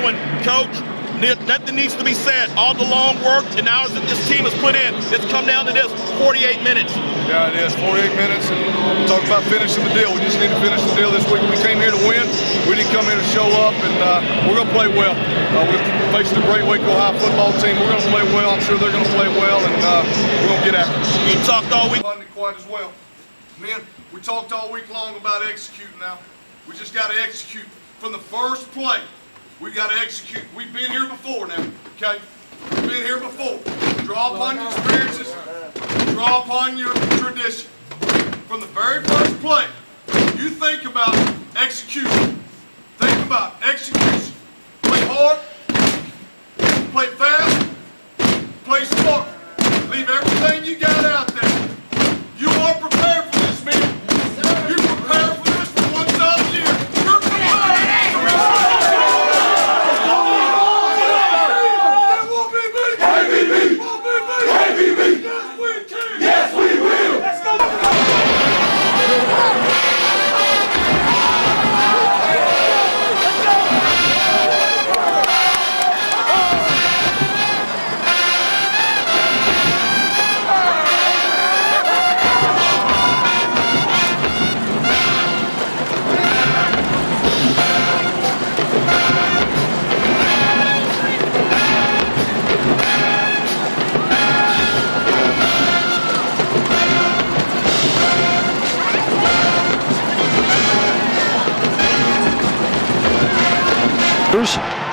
going, Coach. Nothing needs to be said. All the long work and hours that this team has put in, it's come down to this, 48 minutes. Yeah, it is, 48 minutes, and talk about finishing the deal. We just need to finish the deal this week. We came here to win. We didn't come here to show up, and we're going to play well. We're facing a great Waco High football team. We're going to play well. I'm sure they're going to play well, and we're going to get after it. You talked all week. Quite as well. Men, we talked all week long about executing now. We just got to execute from the first play. We got to execute. We've been here before now, okay? We've been here before. Draw upon your experiences. Draw upon your tradition. From the very first play, you think about execution. Think about execution. Play hard. Play fast. Play smart. Leave everything you got out there. You are prepared for this, man. You're prepared for this for one solid year. You're prepared for this. Yes, we will! Let's go!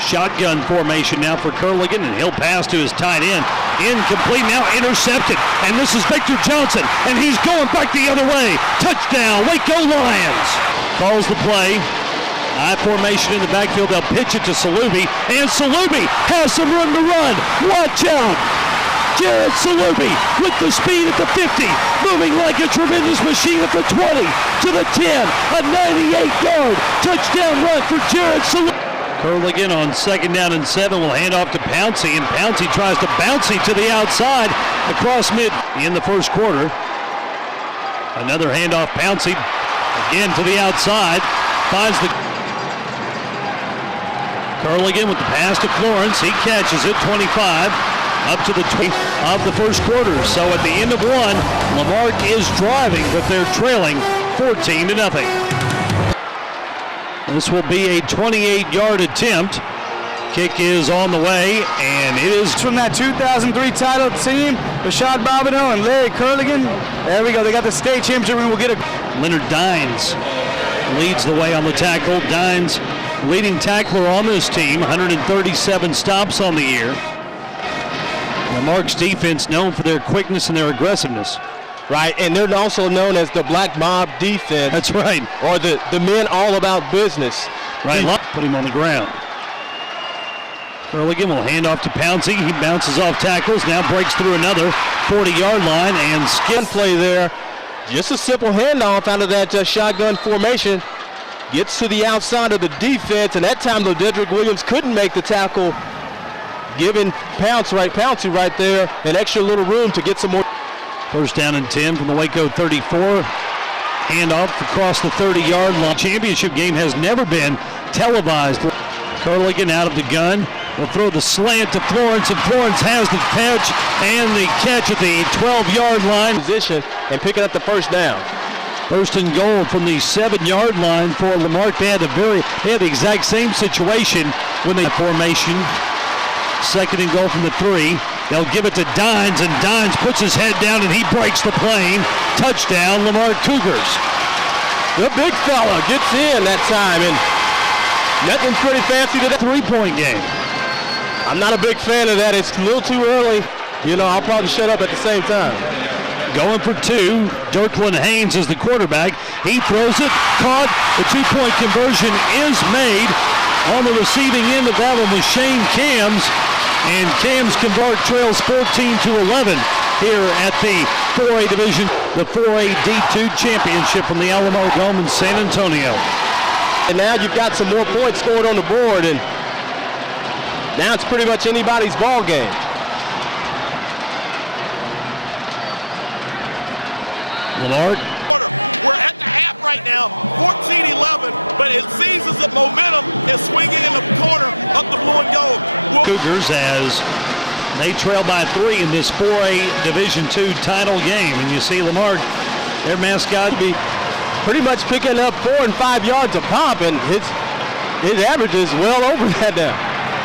Shotgun formation now for Curligan, and he'll pass to his tight end. Incomplete, now intercepted. And this is Victor Johnson, and he's going back the other way. Touchdown, Waco Lions. Calls the play. I formation in the backfield. They'll pitch it to Salubi, and Salubi has some room to run. Watch out. Jared Salubi with the speed at the 50, moving like a tremendous machine at the 20, to the 10, a 98-yard touchdown run for Jared Salubi. Curligan on 2nd down and 7 will hand off to Pouncey, and Pouncey tries to bounce it to the outside across mid in the first quarter. Another handoff, Pouncey again to the outside, finds the Curligan with the pass to Florence. He catches it, 25, up to the 20 of the first quarter. So at the end of one, Lamarque is driving, but they're trailing 14-0. This will be a 28-yard attempt. Kick is on the way, and it is from that 2003 title team, Rashad Bobineau and Larry Curligan. There we go. They got the state championship, and we'll get it. Leonard Dines leads the way on the tackle. Dines, leading tackler on this team, 137 stops on the year. Lamarque's defense known for their quickness and their aggressiveness. Right, and they're also known as the Black Mob defense. That's right. Or the men all about business. Right, put him on the ground. Curligan will hand off to Pouncey. He bounces off tackles, now breaks through another 40-yard line and skip play there. Just a simple handoff out of that shotgun formation. Gets to the outside of the defense, and that time Lededrick Williams couldn't make the tackle, giving Pouncey right there an extra little room to get some more. First down and 10 from the Waco 34. Handoff across the 30-yard line. Championship game has never been televised. Curligan out of the gun. Will throw the slant to Florence, and Florence has the catch and the catch at the 12-yard line. Position and picking up the first down. First and goal from the 7-yard line for Lamarque. They had the exact same situation when they formation. Second and goal from the 3. They'll give it to Dines, and Dines puts his head down and he breaks the plane. Touchdown, Lamarque Cougars. The big fella gets in that time, and nothing pretty fancy to that. 3-point game. I'm not a big fan of that. It's a little too early. You know, I'll probably shut up at the same time. Going for 2. Dirkland Haynes is the quarterback. He throws it, caught. The 2-point conversion is made. On the receiving end of that one was Shane Cams, and Cams convert trails 14-11 here at the 4A division, the 4A D2 championship from the Alamo Dome in San Antonio. And now you've got some more points scored on the board, and now it's pretty much anybody's ball game. Lamarque We're at the half right now, 14-11, but it seems as if momentum is swinging in the corner of the blue and gold. Cougars as they trail by 3 in this 4A Division II title game. And you see Lamarque, their mascot, be pretty much picking up 4 and 5 yards a pop, and his average is well over that now.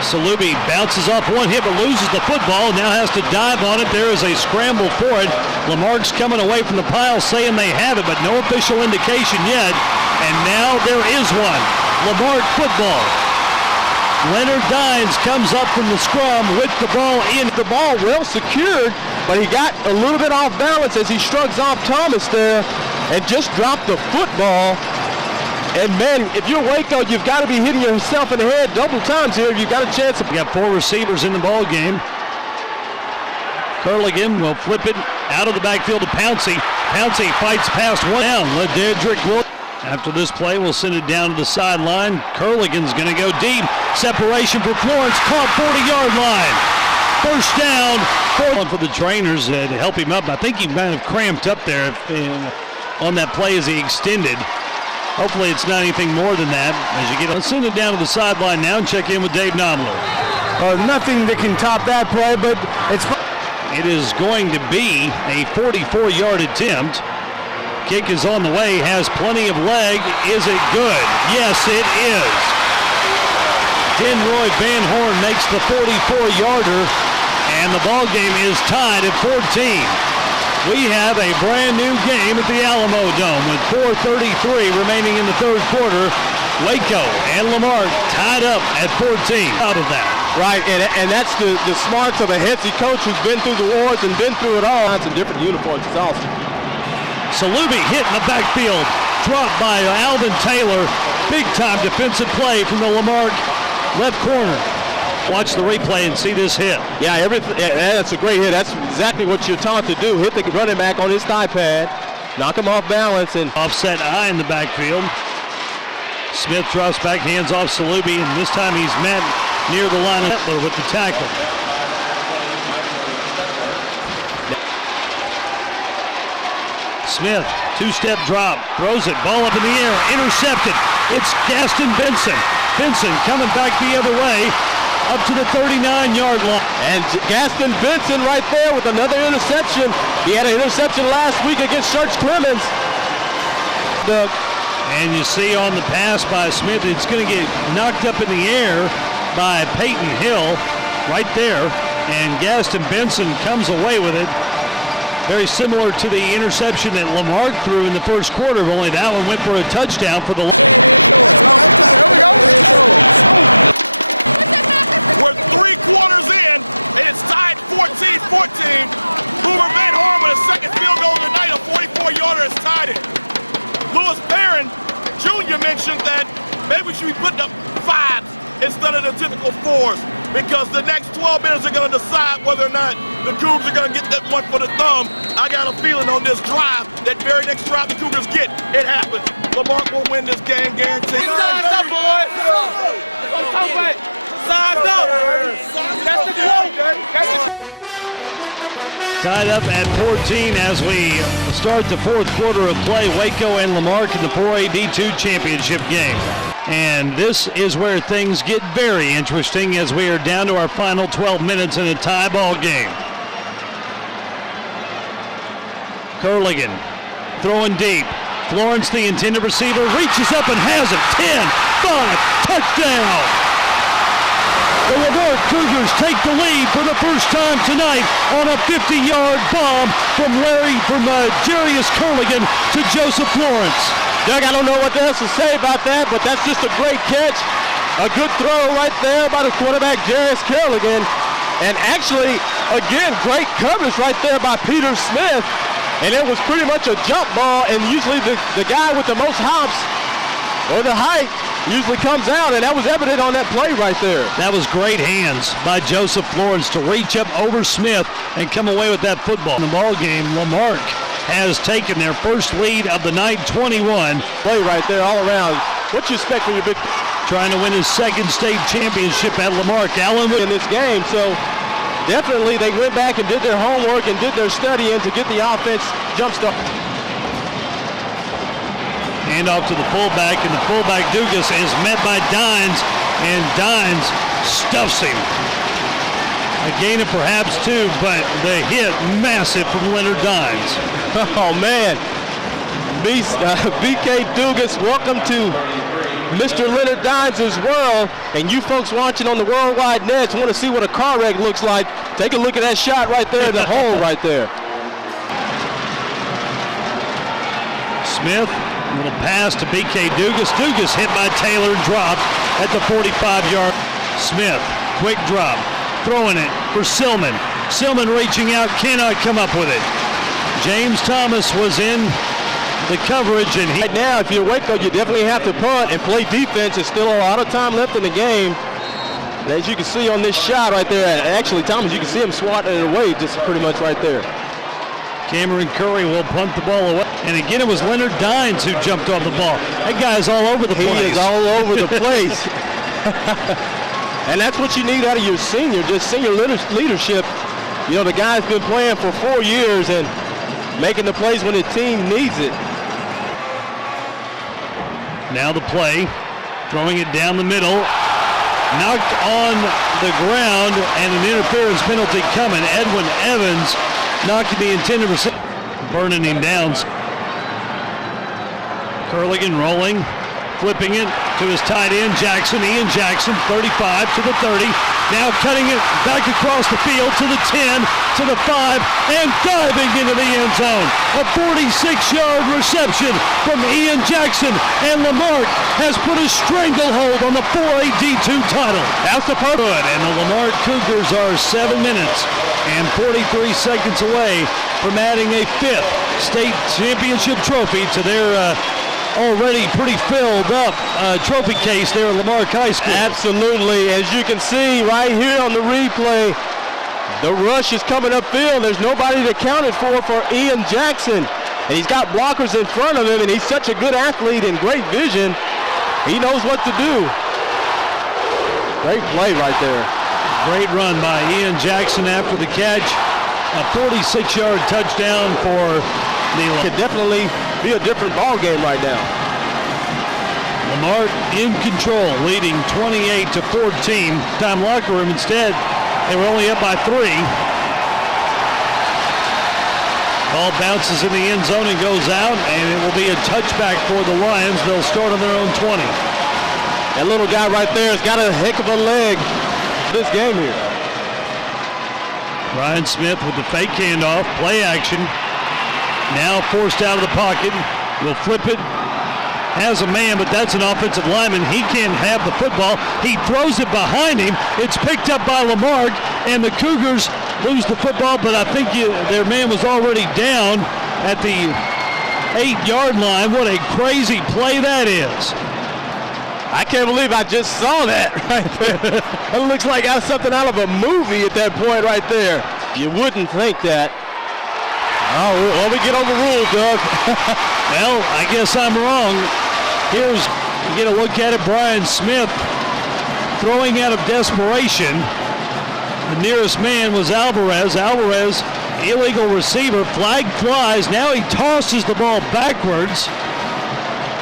Salubi bounces off one hit but loses the football, now has to dive on it. There is a scramble for it. Lamarque's coming away from the pile saying they have it, but no official indication yet. And now there is one. Lamarque football. Leonard Dines comes up from the scrum with the ball in. The ball well secured, but he got a little bit off balance as he shrugs off Thomas there and just dropped the football. And man, if you're Waco, you've got to be hitting yourself in the head double times here. You've got a chance. We got 4 receivers in the ball game. Curligan will flip it out of the backfield to Pouncey. Pouncey fights past one down. LeDedrick will. After this play, we'll send it down to the sideline. Curligan's going to go deep. Separation for Florence. Caught 40-yard line. First down. For the trainers to help him up. I think he might have cramped up there on that play as he extended. Hopefully it's not anything more than that. As you get, let's send it down to the sideline now and check in with Dave Nomler. Nothing that can top that play, but it's. It is going to be a 44-yard attempt. Kick is on the way, has plenty of leg. Is it good? Yes, it is. Denroy Van Horn makes the 44-yarder, and the ball game is tied at 14. We have a brand new game at the Alamo Dome with 4:33 remaining in the third quarter. Waco and Lamarque tied up at 14 out of that. Right, and that's the smarts of a Hetsy coach who's been through the wars and been through it all. Some different uniforms, it's awesome. Salubi hit in the backfield, dropped by Alvin Taylor. Big time defensive play from the Lamarque left corner. Watch the replay and see this hit. Yeah, that's a great hit. That's exactly what you're taught to do. Hit the running back on his thigh pad, knock him off balance, and offset eye in the backfield. Smith drops back, hands off Salubi, and this time he's met near the line of Hitler with the tackle. Smith, 2-step drop, throws it, ball up in the air, intercepted. It's Gaston Benson. Benson coming back the other way, up to the 39-yard line. And Gaston Benson right there with another interception. He had an interception last week against Church Clemens. And you see on the pass by Smith, it's going to get knocked up in the air by Peyton Hill right there. And Gaston Benson comes away with it. Very similar to the interception that Lamarque threw in the first quarter, only that one went for a touchdown for the We're 3 quarters in, and it's tied 14-14. Boomer Van Horn with a second field goal tonight, a 44-yarder has tied it. Louis Barron Jr. mentioned that maybe we should be putting up 5s instead of the typical 4s, because the next 12 minutes are going to decide whether or not the Cougs are going to get that one for the thumb. I got a feeling on this drive, that very next drive the Cougars get, it happens. Lamarque will win this game, guaranteed. Size up, boys! Let's talk about it. Size up! That's the quote! That's the tied up at 14 as we start the fourth quarter of play. Waco and Lamarque in the 4A D2 championship game. And this is where things get very interesting as we are down to our final 12 minutes in a tie ball game. Curligan throwing deep. Florence, the intended receiver, reaches up and has it. 10-5, touchdown! The Lamarque Cougars take the lead for the first time tonight on a 50-yard bomb from Jarius Curligan to Joseph Florence. Doug, I don't know what else to say about that, but that's just a great catch. A good throw right there by the quarterback, Jarius Curligan. And actually, again, great coverage right there by Peter Smith. And it was pretty much a jump ball, and usually the guy with the most hops or the height usually comes out, and that was evident on that play right there. That was great hands by Joseph Florence to reach up over Smith and come away with that football. In the ball game, Lamarque has taken their first lead of the night, 21. Play right there all around. What you expect from your big... Trying to win his second state championship at Lamarque. Allen in this game, so definitely they went back and did their homework and did their studying to get the offense jump-started. Hand off to the fullback, and the fullback Dugas is met by Dines, and Dines stuffs him. A gain of perhaps 2, but the hit massive from Leonard Dines. Oh man, BK Dugas, welcome to Mr. Leonard Dines' world, and you folks watching on the Worldwide Nets want to see what a car wreck looks like. Take a look at that shot right there, the hole right there. Smith, a little pass to BK Dugas. Dugas hit by Taylor and dropped at the 45-yard. Smith, quick drop, throwing it for Silman. Silman reaching out, cannot come up with it. James Thomas was in the coverage, and right now, if you're Waco, you definitely have to punt and play defense. There's still a lot of time left in the game. As you can see on this shot right there, actually, Thomas, you can see him swatting it away just pretty much right there. Cameron Curry will punt the ball away. And again, it was Leonard Dines who jumped on the ball. That guy's all over the place. He is all over the place. And that's what you need out of your senior, just senior leadership. You know, the guy's been playing for 4 years and making the plays when the team needs it. Now the play, throwing it down the middle, knocked on the ground, and an interference penalty coming. Edwin Evans knocking the intended receiver, burning him down. Curligan rolling, flipping it to his tight end, Jackson. Ian Jackson, 35 to the 30. Now cutting it back across the field to the 10, to the 5, and diving into the end zone. A 46-yard reception from Ian Jackson, and Lamarque has put a stranglehold on the 4A D2 title. That's the good, and the Lamarque Cougars are 7 minutes and 43 seconds away from adding a 5th state championship trophy to their already pretty filled up trophy case there at Lamarque High School. Absolutely. As you can see right here on the replay, the rush is coming upfield. There's nobody to count it for Ian Jackson. And he's got blockers in front of him, and he's such a good athlete and great vision. He knows what to do. Great play right there. Great run by Ian Jackson after the catch. A 46-yard touchdown for the... Could definitely be a different ball game right now. Lamarque in control, leading 28-14. Time locker room instead, they were only up by 3. Ball bounces in the end zone and goes out, and it will be a touchback for the Lions. They'll start on their own 20. That little guy right there has got a heck of a leg this game here. Ryan Smith with the fake handoff, play action. Now forced out of the pocket, will flip it, has a man, but that's an offensive lineman. He can't have the football. He throws it behind him. It's picked up by Lamarque, and the Cougars lose the football, but I think their man was already down at the 8-yard line. What a crazy play that is. I can't believe I just saw that right there. It looks like something out of a movie at that point right there. You wouldn't think that. Oh, well, we get overruled, Doug. Well, I guess I'm wrong. Here's, you get a look at it, Brian Smith throwing out of desperation. The nearest man was Alvarez. Alvarez, illegal receiver, flag flies. Now he tosses the ball backwards,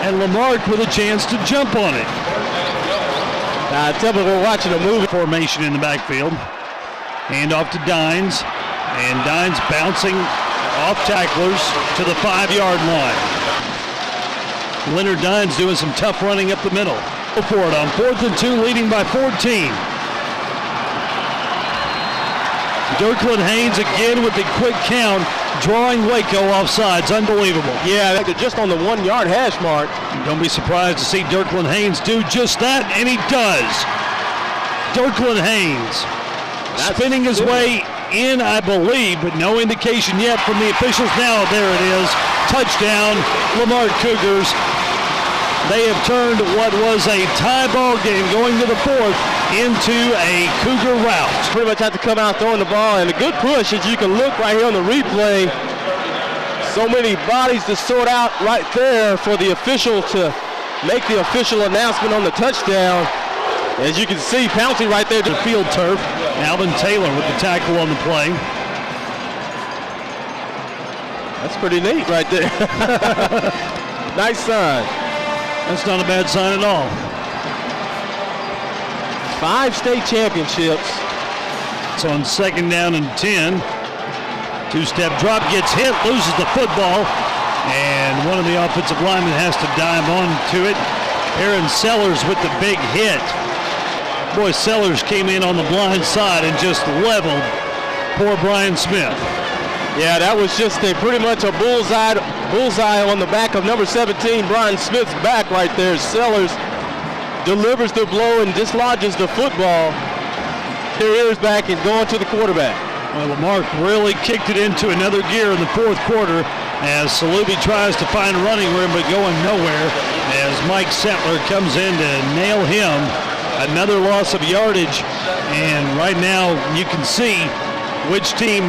and Lamarque with a chance to jump on it. Now, tell me we're watching a movie. Formation in the backfield. Hand off to Dines, and Dines bouncing off tacklers to the 5-yard line. Leonard Dines doing some tough running up the middle. Go for it on 4th and 2, leading by 14. Dirkland Haynes again with the quick count, drawing Waco offsides. Unbelievable. Yeah, they're just on the 1-yard hash mark. Don't be surprised to see Dirkland Haynes do just that, and he does. Dirkland Haynes spinning his way in, I believe, but no indication yet from the officials. Now there it is. Touchdown, Lamarque Cougars. They have turned what was a tie ball game going to the 4th into a Cougar rout. Pretty much have to come out throwing the ball, and a good push, as you can look right here on the replay. So many bodies to sort out right there for the official to make the official announcement on the touchdown. As you can see, pouncing right there to the field turf. Alvin Taylor with the tackle on the play. That's pretty neat right there. Nice sign. That's not a bad sign at all. 5 state championships. It's on 2nd down and 10. Two-step drop, gets hit, loses the football, and one of the offensive linemen has to dive onto it. Aaron Sellers with the big hit. Boy, Sellers came in on the blind side and just leveled poor Brian Smith. Yeah, that was just pretty much a bullseye on the back of number 17, Brian Smith's back right there. Sellers delivers the blow and dislodges the football. Their ears back and going to the quarterback. Well, Marque really kicked it into another gear in the 4th quarter as Salubi tries to find running room but going nowhere as Mike Settler comes in to nail him. Another loss of yardage, and right now you can see which team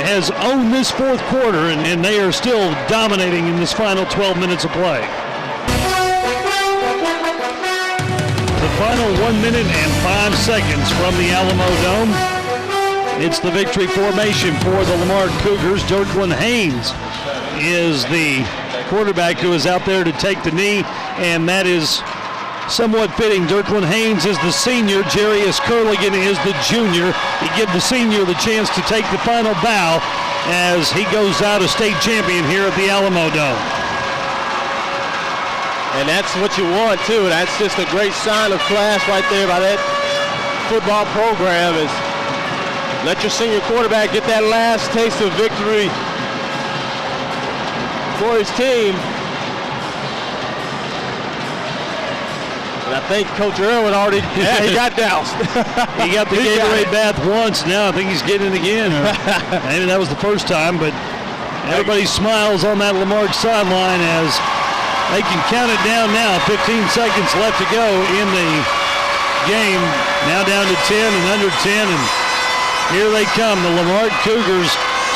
has owned this 4th quarter, and they are still dominating in this final 12 minutes of play. The final 1 minute and 5 seconds from the Alamo Dome. It's the victory formation for the Lamar Cougars. Dirkland Haynes is the quarterback who is out there to take the knee, and that is somewhat fitting. Dirkland Haynes is the senior. Jarius Curligan is the junior. He give the senior the chance to take the final bow as he goes out a state champion here at the Alamo Dome. And that's what you want, too. That's just a great sign of class right there by that football program. Is let your senior quarterback get that last taste of victory for his team. And I think Coach Irwin already, he got doused. He got the Gatorade bath once. Now I think he's getting it again. Maybe that was the first time, but everybody smiles on that Lamarck sideline as they can count it down now. 15 seconds left to go in the game. Now down to 10 and under 10, and here they come, the Lamarck Cougars,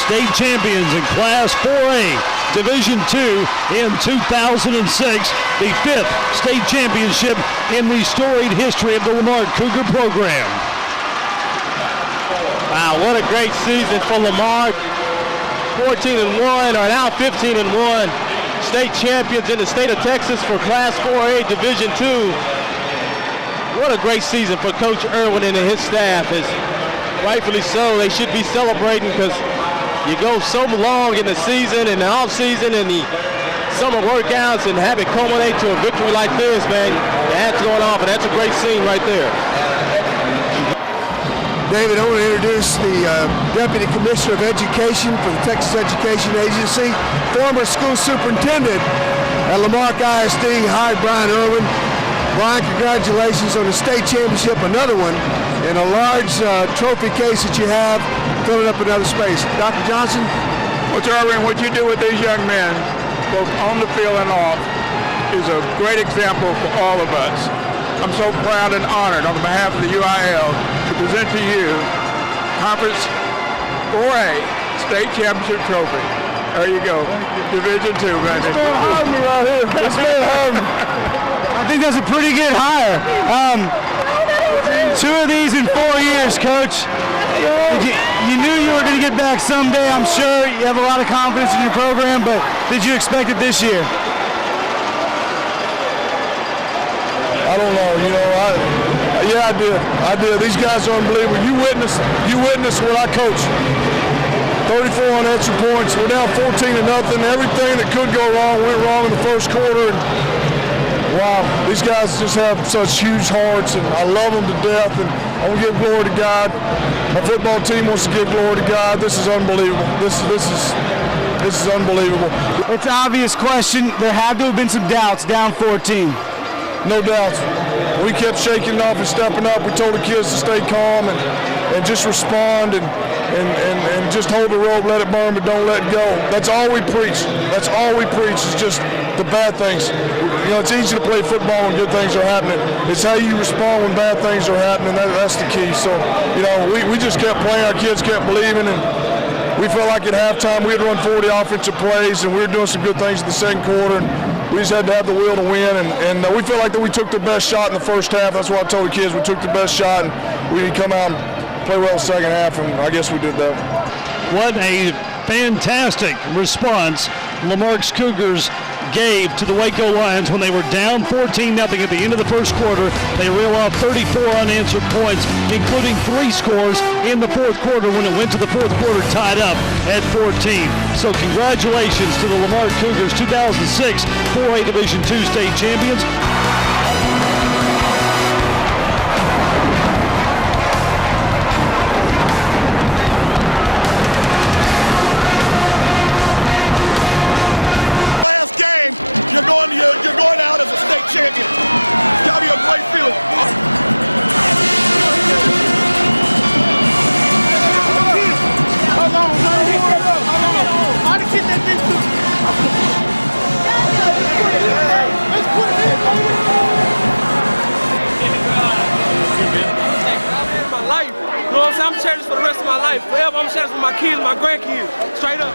state champions in Class 4A, Division II in 2006, the 5th state championship in the storied history of the Lamarck Cougar program. Wow, what a great season for Lamarck. 14-1, or now 15-1. State champions in the state of Texas for Class 4A Division II. What a great season for Coach Irwin and his staff. Rightfully so, they should be celebrating because you go so long in the season and the off season and the summer workouts and have it culminate to a victory like this, man. That's going off, and that's a great scene right there. David, I want to introduce the Deputy Commissioner of Education for the Texas Education Agency, former school superintendent at Lamarck ISD, hired Brian Irwin. Brian, congratulations on the state championship, another one, and a large trophy case that you have filling up another space. Dr. Johnson? Coach Irwin, what you do with these young men, both on the field and off, is a great example for all of us. I'm so proud and honored on behalf of the UIL to present to you Conference 4A State Championship Trophy. There you go. Division II, man. It's been hard me right here. It's been hard. I think that's a pretty good hire. 2 of these in 4 years, Coach. You knew you were going to get back someday, I'm sure. You have a lot of confidence in your program, but did you expect it this year? I don't know, I did. These guys are unbelievable. You witnessed what I coached. 34 on extra points. We're down 14-0. Everything that could go wrong went wrong in the first quarter. And wow, these guys just have such huge hearts, and I love them to death, and I want to give glory to God. My football team wants to give glory to God. This is unbelievable. This is unbelievable. It's an obvious question. There had to have been some doubts, down 14. No doubts. We kept shaking it off and stepping up. We told the kids to stay calm and just respond and just hold the rope, let it burn, but don't let it go. That's all we preach. That's all we preach is just the bad things. It's easy to play football when good things are happening. It's how you respond when bad things are happening. That's the key. So, we just kept playing. Our kids kept believing, and we felt like at halftime we had run 40 offensive plays, and we were doing some good things in the second quarter. And we just had to have the will to win, and we felt like that we took the best shot in the first half. That's what I told the kids. We took the best shot, and we didn't come out and play well the second half, and I guess we did that. What a fantastic response. Lamarck's Cougars gave to the Waco Lions when they were down 14-0 at the end of the first quarter. They reeled off 34 unanswered points, including 3 scores in the fourth quarter when it went to the fourth quarter tied up at 14. So congratulations to the Marque Cougars, 2006 4A Division II state champions. You're going out as a state champion. It's got to be a great feeling. Hold on, how to get that thing to? Let's put it in, my life. You know what I'm saying? I'm sharing this for the rest of my life. Forever, I'm sharing this with my kids, my grandkids. Straight up.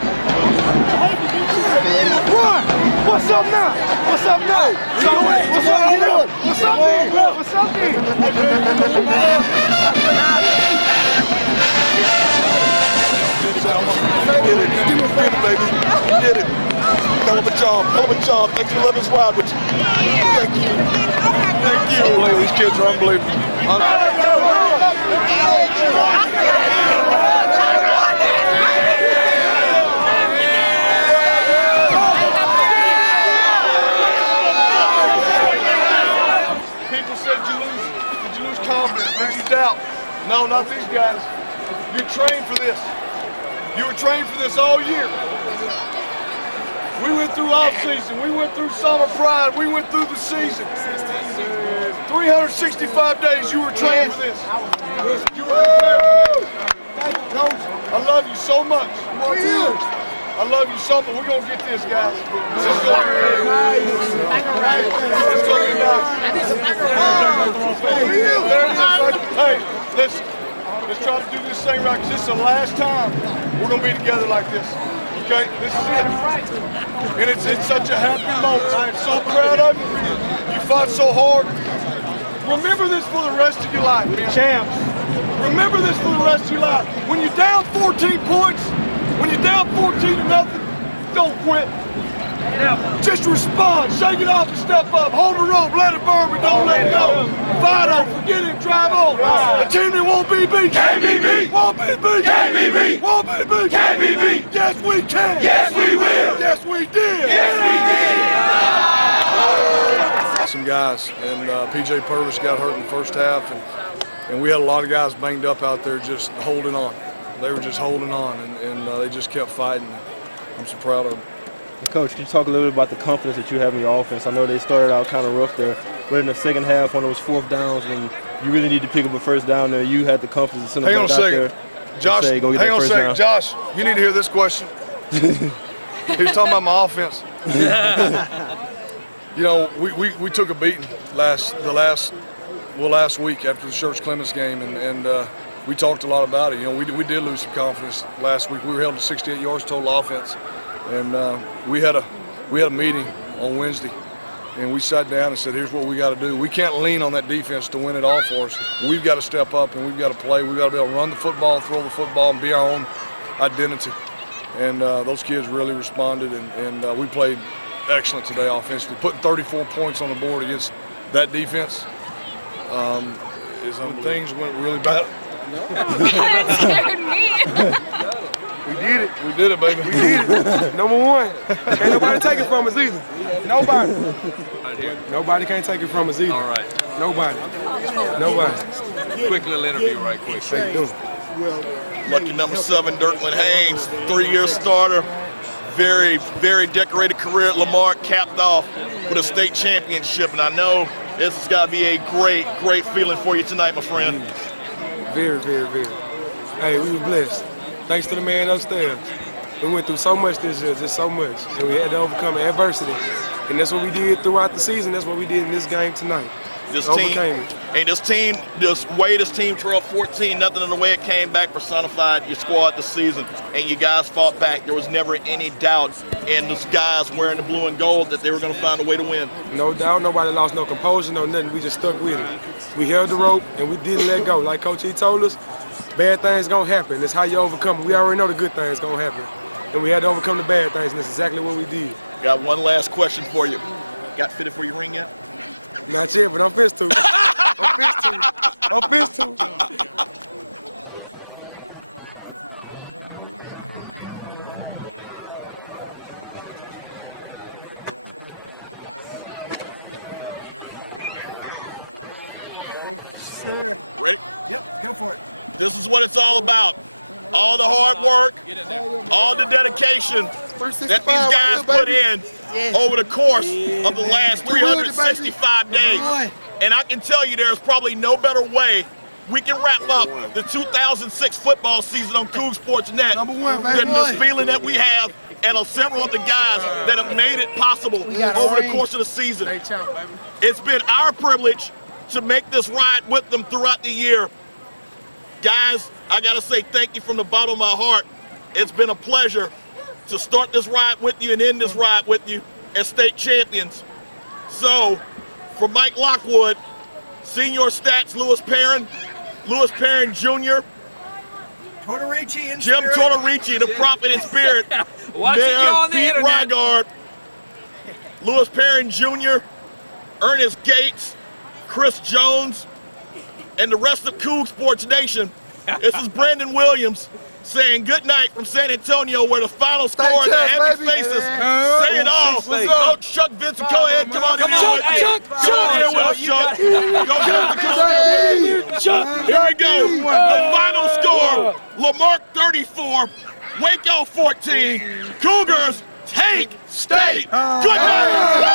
Run! What's up now? What's up now? What's up, man? What's up, man? What's up, man? Get it. Do it, baby. Get it. Hell of a job. Hell of a job. Thanks for letting us ride with you. Thank you. Thank you. Unbelievable. These kids are unbelievable. People said, did you lose confidence? Did you doubt? No, not these guys. You trained for this. You were trained for this all year. We went through off season. We went through summer pride. We went through the season. 365 days you were trained for this. You were prepared for this. Coach, I love you so much. I love you so much. We're going to get this, guys. This is going to be nice. It's going to be nice. Hey, listen. Let's try to do this thing right, because this is the last time we're going to be together like this. Okay? This is it. And it's such a happy moment. I am so proud of you. You fought so hard. Remember this for the rest of your life, man. Champs. Remember this for the rest of your life. When you're down 14 points, when you're down 14-0, don't quit. Just respond, shake it off and step up. Hold the rope, let it burn, but don't let it go. Fight on, forget it, drive on. A team that won't be beat. Can't be beat. Won't be beat. Can't be beat. Won't be beat. Can't be beat. Yes, we can. Yes, we will. Yes, we did. Yes, we did. Some guys, and P.J. Purvis got hurt in the first half, and we had a lot of guys banged up out there just holding on. They were just holding on, and they just kept fighting. I'm so proud of them. Coach, can you talk a little bit about the confidence that you have in your offense? I know they started out kind of rough there, but in the second half, when it was fourth downs, when you really need to pick up a first down there, you had the confidence to send them back out there. Josh, say, go get hang on a second. down. Josh, you need to hear this question. He was talking about my offense. You know, we took a beating last week after the Church Clemens game, and we talked a lot about it. You know, we did lose some confidence last week. We were held to 68 yards total offense. And we had a meeting on Wednesday, and we sat down and said, here's what we got to do. We can't lean on that defense to win it all for us. We've got to step up, and we've got to play. We've got to be able to run the football, throw the football, and be our own identity. And those kids really responded, and we played excellent today offensively. Putting 34 points on the board against that defense is when things went really bad. That scared me. We did it. We did it, baby. We did it. Number one. Can't nobody take it from us either. Nobody. Nobody can't take it from us either. All right. Nobody. Quick little interview right quick. How you doing? Lucky number 7, Dirkland Haynes, 3-year starter. Very, very decorated career at Marque, capped off with a state championship. And I know this has got to be a great, great feeling for you tonight, my friend. Very, very, very. Hey, we were blessed. Thanks to the man upstairs. We went through so much this year, just so much. And we had to overcome adversity. And that's what we did throughout the season. That's what we did in this game tonight. This team, this way this team trailed 14-0 in the way it came back personified your squad this season, and you guys fought back. There was never any doubt in those guys wearing the blue and gold that they were going to find a way to win. No doubt. Nobody lost no composure, no nothing. We just stuck with it. We held the rope, and we didn't let go. Like Coach, he told us, bad things going to happen. That's how you overcome them. We already know the good things going to happen. and we had to overcome the bad things, and that's exactly what we did. Got one last question for you. Got fitted for your ring yet? Not yet, but I'm fist to. I'm fist to. Sir. Ready? Yep, go for it. This is what it's all about. All the hard work, all the dedication that these guys put in over the course of the last 365 days. And I can tell you there's probably no better way we can wrap up the 2006 football season on Coogs Sports Net than this feeling that we have and several of the guys that have made it possible over the course of the season. It's been our privilege to make this ride with them throughout the year. Guys, I gotta say thank you from the bottom of my heart. It's been a pleasure to start this ride with you and end this ride with you as state champions. So, for Mike Lockwood, Senior Stats Lewis Perrin Jr., Jim Tortorici, the prophet in spirit, Mayor Pete Rygard, Lewis Perrin Jr., Ernest Gates, Chris Jones, and the rest of Coogs Sports Nation. This is Brandon Williams saying good night from San Antonio, where the final score and the happy faces say it all. Coach Chuck Vincent, go ahead, come on in with us. Come on in with us, Chuck. Here we go. The final score, Lamarque 34, Waco 14. Cougars take state. Good night.